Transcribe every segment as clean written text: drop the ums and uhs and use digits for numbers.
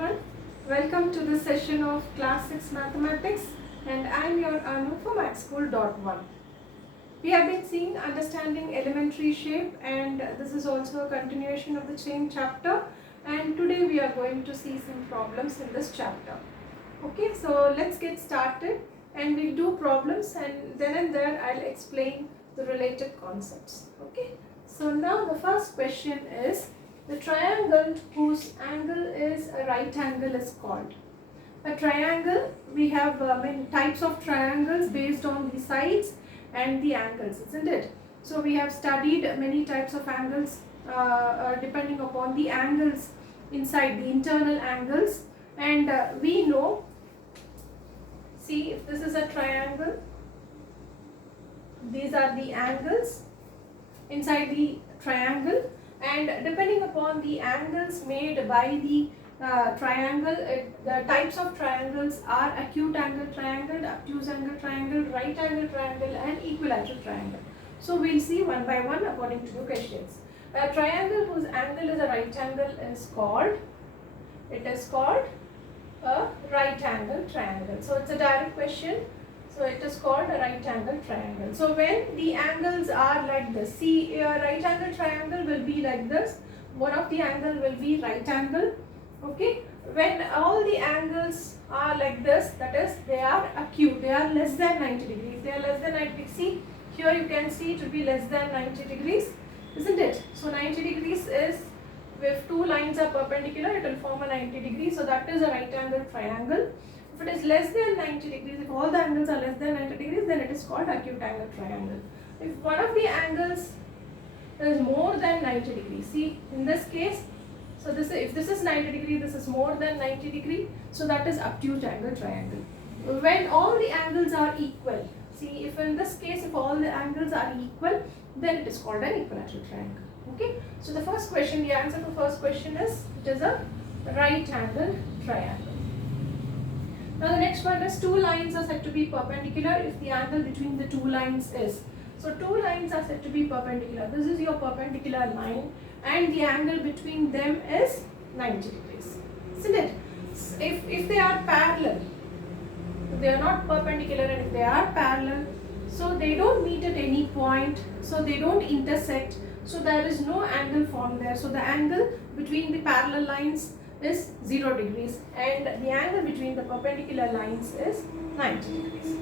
everyone. Welcome to the session of Class 6 Mathematics, and I am your Anu from MathSchool.1. We have been seeing understanding elementary shape, and this is also a continuation of the same chapter, and today we are going to see some problems in this chapter. Okay, so let's get started and we'll do problems, and then and there I'll explain the related concepts. Okay, so now the first question is, the triangle whose angle is a right angle is called. A triangle, we have many types of triangles based on the sides and the angles, isn't it? So we have studied many types of angles depending upon the angles inside, the internal angles, and we know, see, if this is a triangle, these are the angles inside the triangle, and depending upon the angles made by the triangle, the types of triangles are acute angle triangle, obtuse angle triangle, right angle triangle, and equilateral triangle. So we'll see one by one according to the questions. A triangle whose angle is a right angle is called, it is called a right angle triangle. So it's a direct question. So it is called a right angle triangle. So when the angles are like this, see, a right angle triangle will be like this. One of the angle will be right angle. Okay. When all the angles are like this, that is, they are acute. They are less than 90 degrees. They are less than 90 degrees. See, here you can see it will be less than 90 degrees, isn't it? So 90 degrees is, if two lines are perpendicular, it will form a 90 degrees. So that is a right angle triangle. If it is less than 90 degrees, if all the angles are less than 90 degrees, then it is called acute angle triangle. If one of the angles is more than 90 degrees, see, in this case, so this, if this is 90 degree, this is more than 90 degree, so that is obtuse angle triangle. When all the angles are equal, see, if in this case, if all the angles are equal, then it is called an equilateral triangle. Okay, so the first question, the answer to first question is, it is a right angle triangle. Now the next one is, two lines are said to be perpendicular if the angle between the two lines is. So two lines are said to be perpendicular. This is your perpendicular line and the angle between them is 90 degrees. Isn't it? If they are parallel, if they are not perpendicular and if they are parallel, so they don't meet at any point, so they don't intersect, so there is no angle formed there. So the angle between the parallel lines is 0 degrees and the angle between the perpendicular lines is 90 degrees.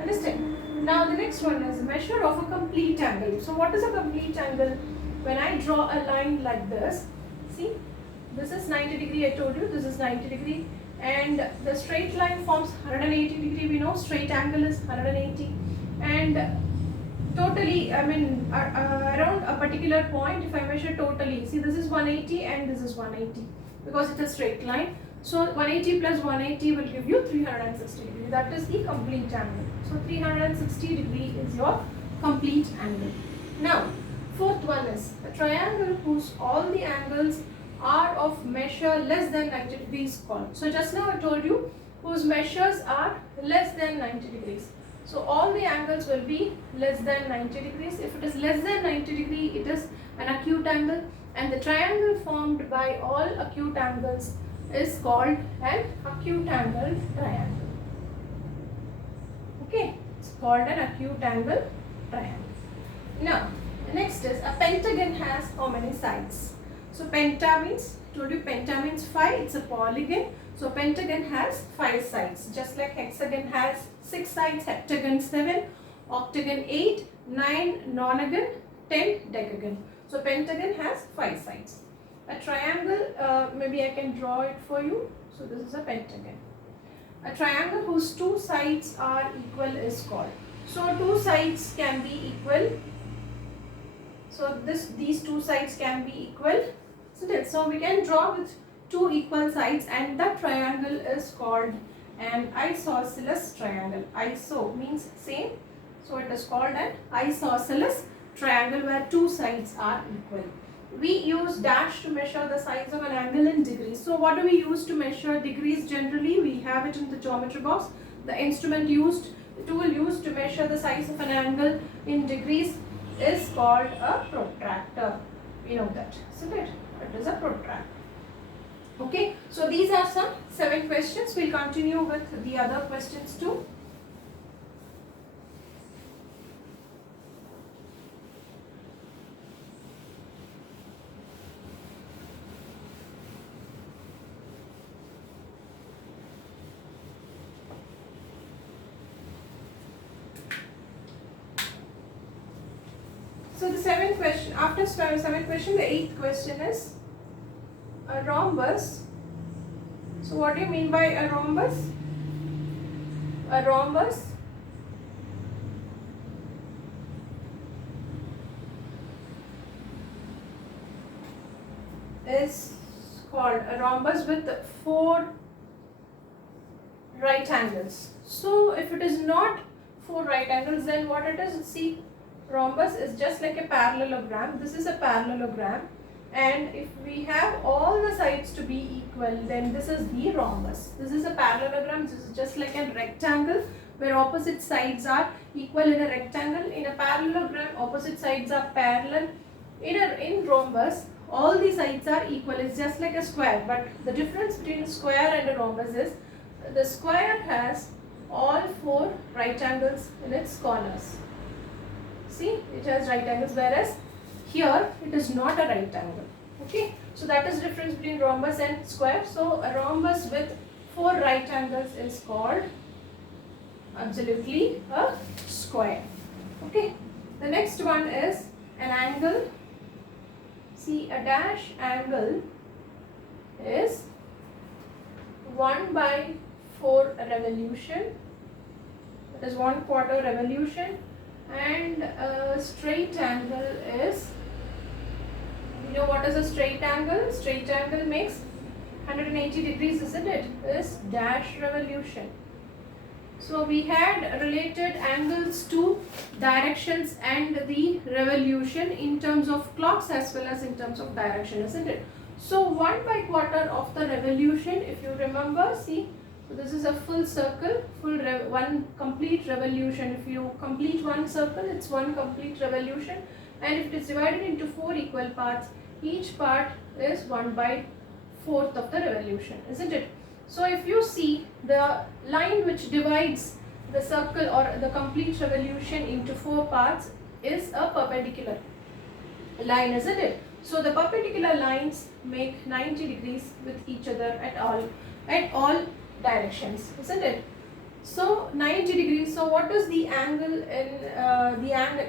Understand? Now the next one is measure of a complete angle. So what is a complete angle? When I draw a line like this, see, this is 90 degree, I told you, this is 90 degree, and the straight line forms 180 degree. We know straight angle is 180, and totally, I mean, around a particular point, if I measure totally, see, this is 180 and this is 180. Because it's a straight line, so 180 plus 180 will give you 360 degree. That is the complete angle. So 360 degree is your complete angle. Now fourth one is a triangle whose all the angles are of measure less than 90 degrees called. So just now I told you whose measures are less than 90 degrees. So all the angles will be less than 90 degrees. If it is less than 90 degree, it is an acute angle. And the triangle formed by all acute angles is called an acute angle triangle. Okay, it's called an acute angle triangle. Now, next is a pentagon has how many sides? So penta means, told you penta means 5, it's a polygon. So pentagon has 5 sides, just like hexagon has 6 sides, heptagon 7, octagon 8, 9 nonagon, 10 decagon. So pentagon has 5 sides. A triangle, maybe I can draw it for you. So this is a pentagon. A triangle whose 2 sides are equal is called. So 2 sides can be equal. So these 2 sides can be equal. So we can draw with 2 equal sides, and that triangle is called an isosceles triangle. Iso means same. So it is called an isosceles triangle where 2 sides are equal. We use dash to measure the size of an angle in degrees. So what do we use to measure degrees generally? We have it in the geometry box. The instrument used, the tool used to measure the size of an angle in degrees is called a protractor. We know that, isn't it? It is a protractor. Okay, so these are some 7 questions. We'll continue with the other questions too. So the 7th question, after 7th question, the 8th question is a rhombus. So what do you mean by a rhombus? A rhombus is called a rhombus with 4 right angles. So if it is not 4 right angles, then what it is? See, rhombus is just like a parallelogram. This is a parallelogram, and if we have all the sides to be equal, then this is the rhombus. This is a parallelogram. This is just like a rectangle where opposite sides are equal in a rectangle. In a parallelogram, opposite sides are parallel. In rhombus, all the sides are equal. It's just like a square, but the difference between a square and a rhombus is the square has all 4 right angles in its corners. See, it has right angles, whereas here it is not a right angle. Okay, so that is the difference between rhombus and square. So a rhombus with 4 right angles is called absolutely a square. Okay, the next one is an angle. See, a dash angle is 1/4 revolution, that is 1/4 revolution, and a straight angle is, you know what is a straight angle? Straight angle makes 180 degrees, isn't it? Is dash revolution. So we had related angles to directions and the revolution in terms of clocks as well as in terms of direction, isn't it? So 1/4 of the revolution, if you remember, see, so this is a full circle, one complete revolution. If you complete one circle, it's one complete revolution, and if it is divided into 4 equal parts, each part is 1/4 of the revolution, isn't it? So if you see the line which divides the circle or the complete revolution into 4 parts is a perpendicular line, isn't it? So the perpendicular lines make 90 degrees with each other at all directions, isn't it? So 90 degrees. So what is the angle in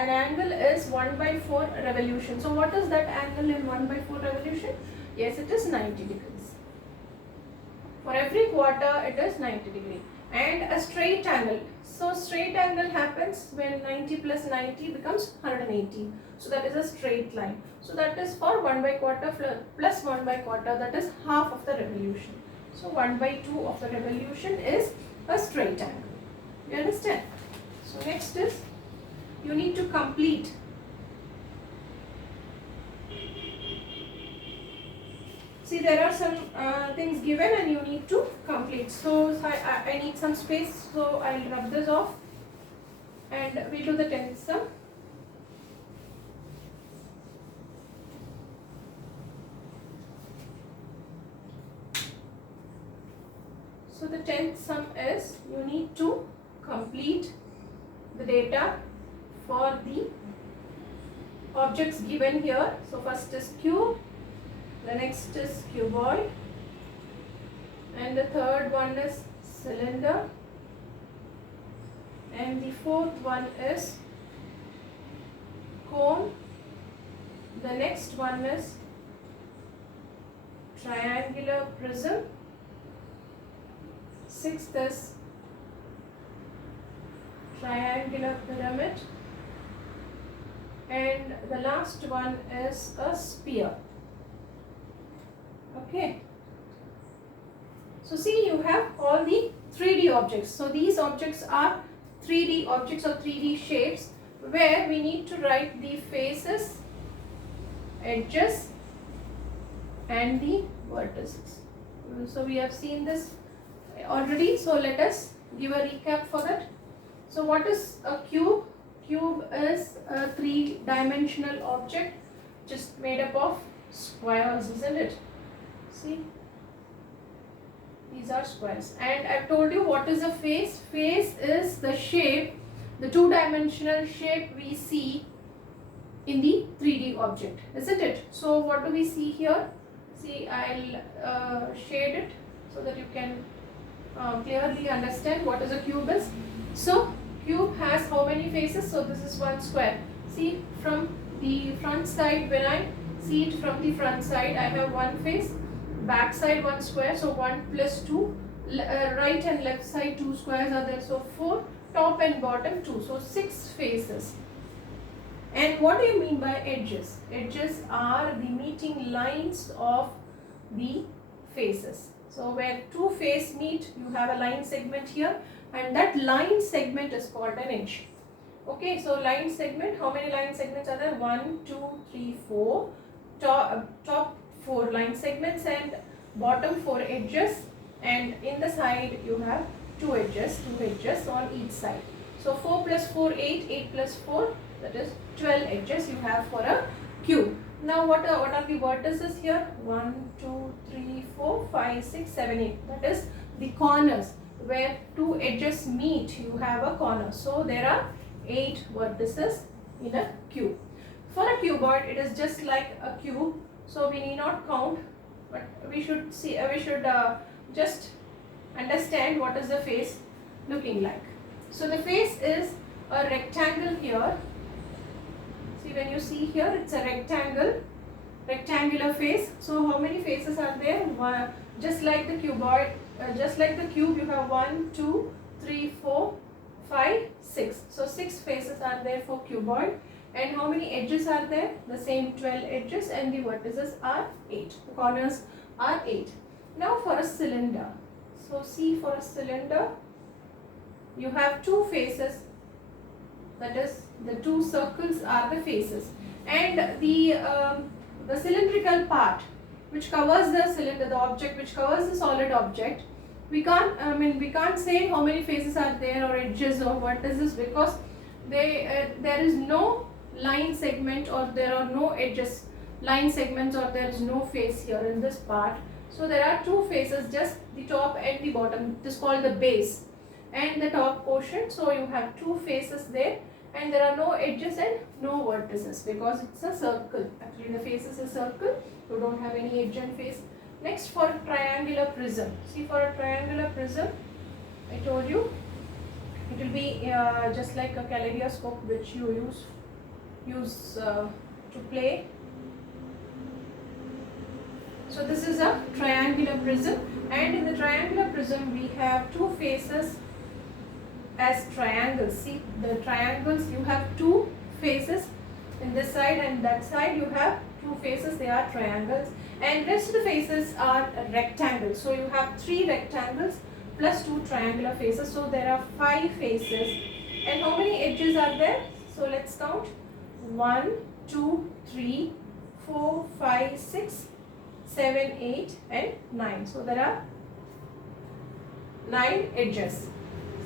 an angle is 1/4 revolution. So what is that angle in 1/4 revolution? Yes, it is 90 degrees. For every quarter it is 90 degree. And a straight angle. So straight angle happens when 90 plus 90 becomes 180. So that is a straight line. So that is for 1/4 plus 1/4, that is half of the revolution. So 1/2 of the revolution is a straight angle. You understand? So next is, you need to complete see, there are some things given and you need to complete. So I need some space, so I'll rub this off and we'll do the 10th sum. So the 10th sum is, you need to complete the data for the objects given here. So first is cube, the next is cuboid, and the third one is cylinder, and the fourth one is cone, the next one is triangular prism, sixth is triangular pyramid, and the last one is a sphere. Okay, so see, you have all the 3D objects. So these objects are 3D objects or 3D shapes where we need to write the faces, edges and the vertices. So we have seen this already, so let us give a recap for that. So what is a cube? Cube is a 3-dimensional object just made up of squares, isn't it? See, These are squares. And I've told you what is a face. Face is the shape, the two-dimensional shape we see in the 3D object, isn't it? So what do we see here? See, I'll shade it so that you can clearly understand what is a cube is. So cube has how many faces? So this is one square. See, from the front side, when I see it from the front side, I have one face, back side one square, so 1 plus 2, right and left side 2 squares are there, so 4, top and bottom 2, so 6 faces. And what do you mean by edges? Edges are the meeting lines of the faces. So where two faces meet, you have a line segment here, and that line segment is called an edge. Okay, so line segment, how many line segments are there? 1, 2, 3, 4. Top 4 line segments and bottom 4 edges, and in the side you have 2 edges on each side. So 4 plus 4, 8, 8 plus 4, that is 12 edges you have for a cube. Now what are the vertices here? 1, 2, 3, 4, 5, 6, 7, 8. That is the corners. Where two edges meet, you have a corner. So there are 8 vertices in a cube. For a cuboid, it is just like a cube. So we need not count, but we should just understand what is the face looking like. So the face is a rectangle here. See, when you see here, it's a rectangular face. So how many faces are there? One, just like the cuboid, just like the cube, you have 1, 2, 3, 4, 5, 6. So 6 faces are there for cuboid. And how many edges are there? The same 12 edges, and the vertices are 8. The corners are 8. Now for a cylinder. So see, for a cylinder, you have 2 faces. That is, the 2 circles are the faces. And the cylindrical part which covers the cylinder, the object which covers the solid object, we can't say how many faces are there or edges or vertices, because there is no line segment, or there are no edges, line segments, or there is no face here in this part. So there are 2 faces, just the top and the bottom. It is called the base and the top portion. So you have 2 faces there, and there are no edges and no vertices because it's a circle. Actually the face is a circle, you don't have any edge and face. Next, for a triangular prism. See, for a triangular prism, I told you it will be just like a kaleidoscope which you use to play. So this is a triangular prism, and in the triangular prism we have 2 faces as triangles. See, the triangles, you have 2 faces in this side, and that side you have 2 faces, they are triangles, and rest of the faces are rectangles. So you have 3 rectangles plus 2 triangular faces, so there are 5 faces. And how many edges are there? So let's count. 1, 2, 3, 4, 5, 6, 7, 8 and 9. So there are 9 edges.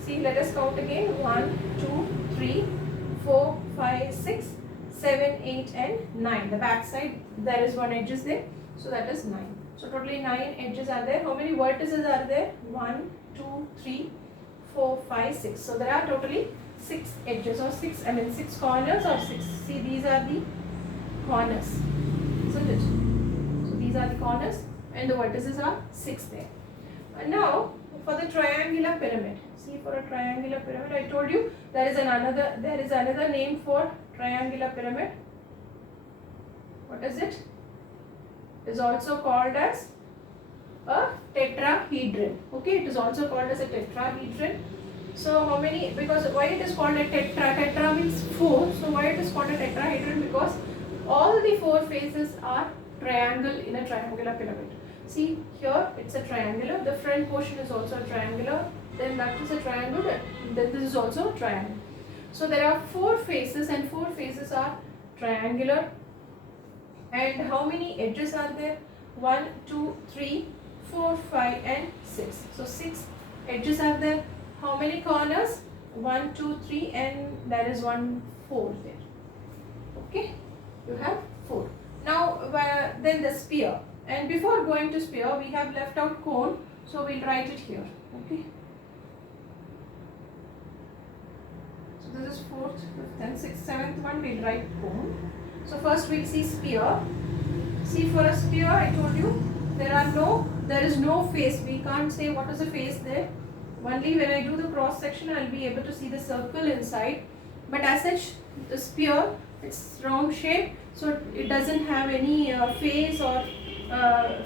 See, let us count again. 1, 2, 3, 4, 5, 6, 7, 8 and 9. The back side, there is 1 edges there. So that is 9. So totally 9 edges are there. How many vertices are there? 1, 2, 3, 4, 5, 6. So there are totally 6 edges, or 6 corners, or 6. See, these are the corners, isn't it? So these are the corners, and the vertices are 6 there. And now for the triangular pyramid. See, for a triangular pyramid, I told you there is another name for triangular pyramid. What is it? It is also called as a tetrahedron. Okay, it is also called as a tetrahedron. So how many, because why it is called a tetra means 4. So why it is called a tetrahedron? Because all the 4 faces are triangle in a triangular pyramid. See, here it's a triangular, the front portion is also a triangular, then that is a triangle, then this is also a triangle. So there are 4 faces, and 4 faces are triangular. And how many edges are there? 1, 2, 3, 4, 5 and 6. So 6 edges are there. How many corners? 1, 2, 3 and there is 1, 4 there. Okay, you have 4. Now then the sphere. And before going to sphere, we have left out cone. So we'll write it here. Okay. So this is 4th, 5th and 6th, 7th one. We'll write cone. So first we'll see sphere. See, for a sphere, I told you there is no face. We can't say what is the face there. Only when I do the cross section, I'll be able to see the circle inside. But as such, the sphere, it's round shape, so it doesn't have any face or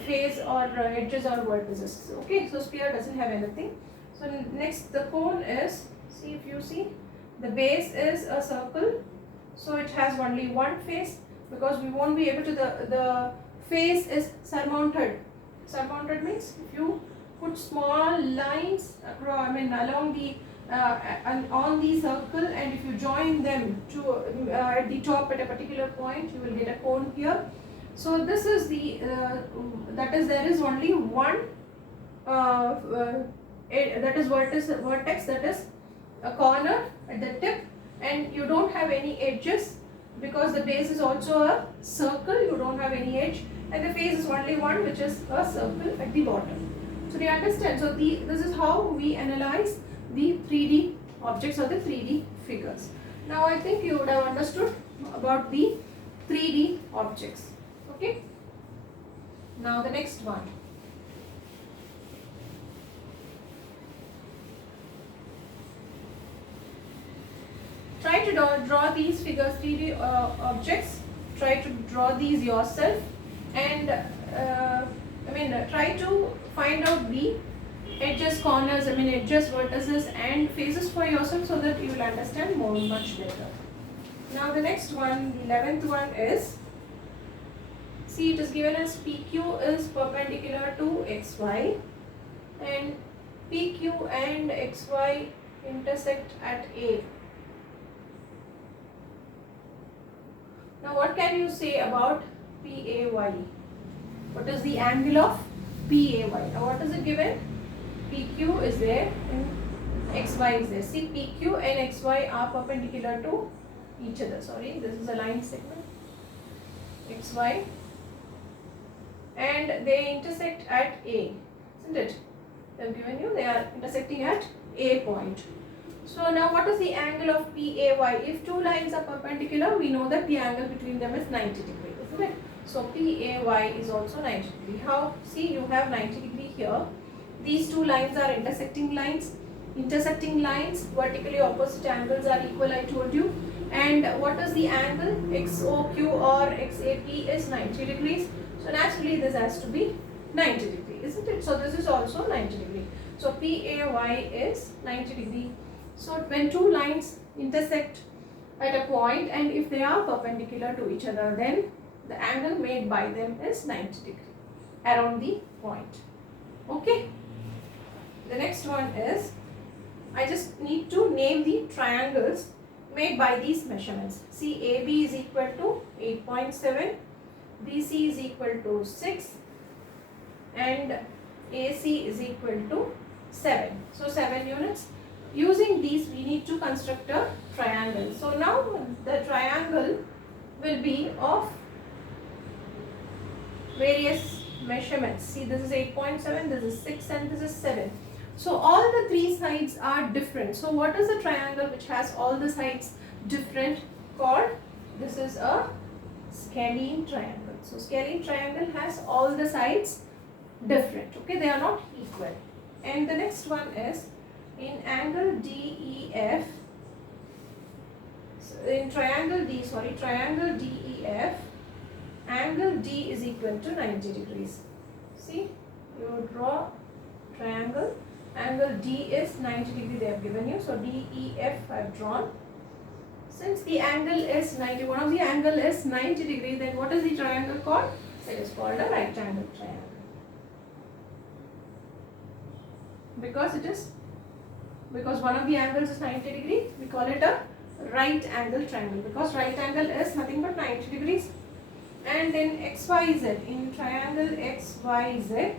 edges or vertices. Okay, so sphere doesn't have anything. So next, the cone is, see, if you see, the base is a circle, so it has only one face, because we won't be able to, the face is surmounted. Surmounted means if you put small lines across, along the on the circle, and if you join them to at the top at a particular point, you will get a cone here. So this is the that is, there is only one that is vertex, that is a corner at the tip, and you don't have any edges, because the base is also a circle. You don't have any edge, and the face is only one, which is a circle at the bottom. So do you understand? So this is how we analyze the 3D objects or the 3D figures. Now I think you would have understood about the 3D objects. Okay. Now the next one. Try to draw these figures, 3D objects. Try to draw these yourself, and try to find out the edges, corners, edges, vertices and faces for yourself, so that you will understand much better. Now the next one, the 11th one is, see, it is given as PQ is perpendicular to XY, and PQ and XY intersect at A. Now what can you say about PAY? What is the angle of PAY? Now what is it given? PQ is there and XY is there. See, PQ and XY are perpendicular to each other. Sorry, this is a line segment. XY, and they intersect at A, isn't it? They have given you, they are intersecting at A point. So now what is the angle of PAY? If two lines are perpendicular, we know that the angle between them is 90 degrees, isn't it? So PAY is also 90 degree. How? See, you have 90 degree here. These two lines are intersecting lines. Intersecting lines, vertically opposite angles are equal, I told you. And what is the angle? XOQ or XAP is 90 degrees. So naturally this has to be 90 degree, isn't it? So this is also 90 degree. So PAY is 90 degree. So when two lines intersect at a point, and if they are perpendicular to each other, then the angle made by them is 90 degree around the point. Okay. The next one is, I just need to name the triangles made by these measurements. See, AB is equal to 8.7, BC is equal to 6, and AC is equal to 7. So 7 units. Using these, we need to construct a triangle. So now the triangle will be of various measurements. See, this is 8.7, this is 6 and this is 7. So all the three sides are different. So what is a triangle which has all the sides different called? This is a scalene triangle. So scalene triangle has all the sides different. Okay, they are not equal. And the next one is in angle DEF. So in triangle DEF, angle D is equal to 90 degrees. See, you draw triangle. Angle D is 90 degree, they have given you. So DEF I have drawn. Since the angle is 90, one of the angle is 90 degree, then what is the triangle called? It is called a right angle triangle. Because one of the angles is 90 degree, we call it a right angle triangle, because right angle is nothing but 90 degrees. And in XYZ, in triangle XYZ,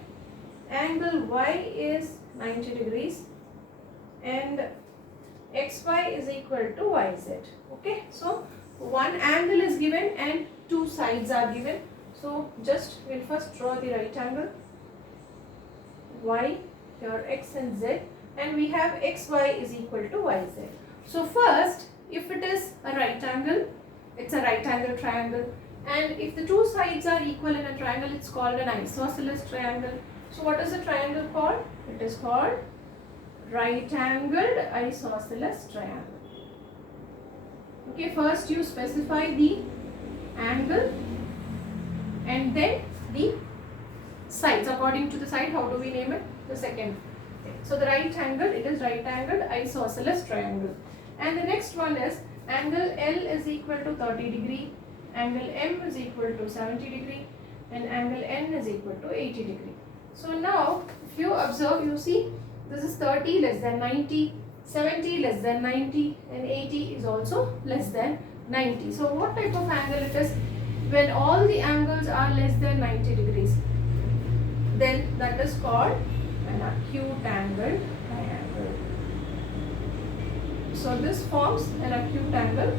angle Y is 90 degrees and XY is equal to YZ. Okay, so one angle is given and two sides are given. So just we'll first draw the right angle. Y your x and z, and we have xy is equal to yz. So first, if it is a right angle, it's a right angle triangle, and if the two sides are equal in a triangle, it's called an isosceles triangle. So what is the triangle called? It is called right angled isosceles triangle. Okay, first you specify the angle and then the sides. According to the side, how do we name it? The second thing. So the right angle, it is right angled isosceles triangle. And the next one is angle L is equal to 30 degree, angle M is equal to 70 degree, and angle N is equal to 80 degree. So now if you observe, you see this is 30 less than 90, 70 less than 90, and 80 is also less than 90. So what type of angle it is? When all the angles are less than 90 degrees, then that is called an acute angle triangle. So this forms an acute angle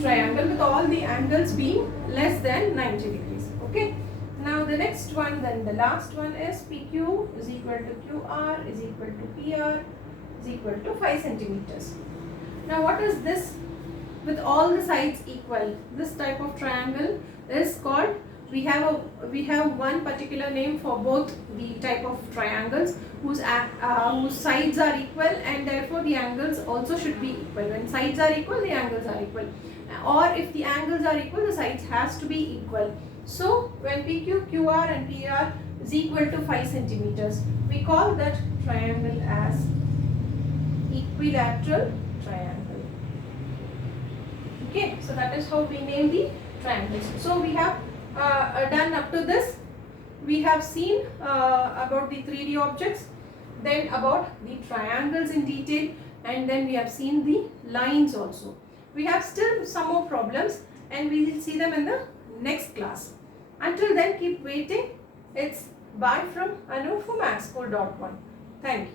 triangle with all the angles being less than 90 degrees. Okay. Now the next one, then the last one is PQ is equal to QR is equal to PR is equal to 5 centimeters. Now what is this with all the sides equal? This type of triangle is called, we have one particular name for both the type of triangles whose sides are equal, and therefore the angles also should be equal. When sides are equal, the angles are equal, or if the angles are equal, the sides has to be equal. So when PQ, QR and PR is equal to 5 centimeters, we call that triangle as equilateral triangle. Okay, so that is how we name the triangles. So we have done up to this. We have seen about the 3D objects, then about the triangles in detail, and then we have seen the lines also. We have still some more problems, and we will see them in the next class. Until then, keep waiting. It's bye from Anu from mathschool.1. Thank you.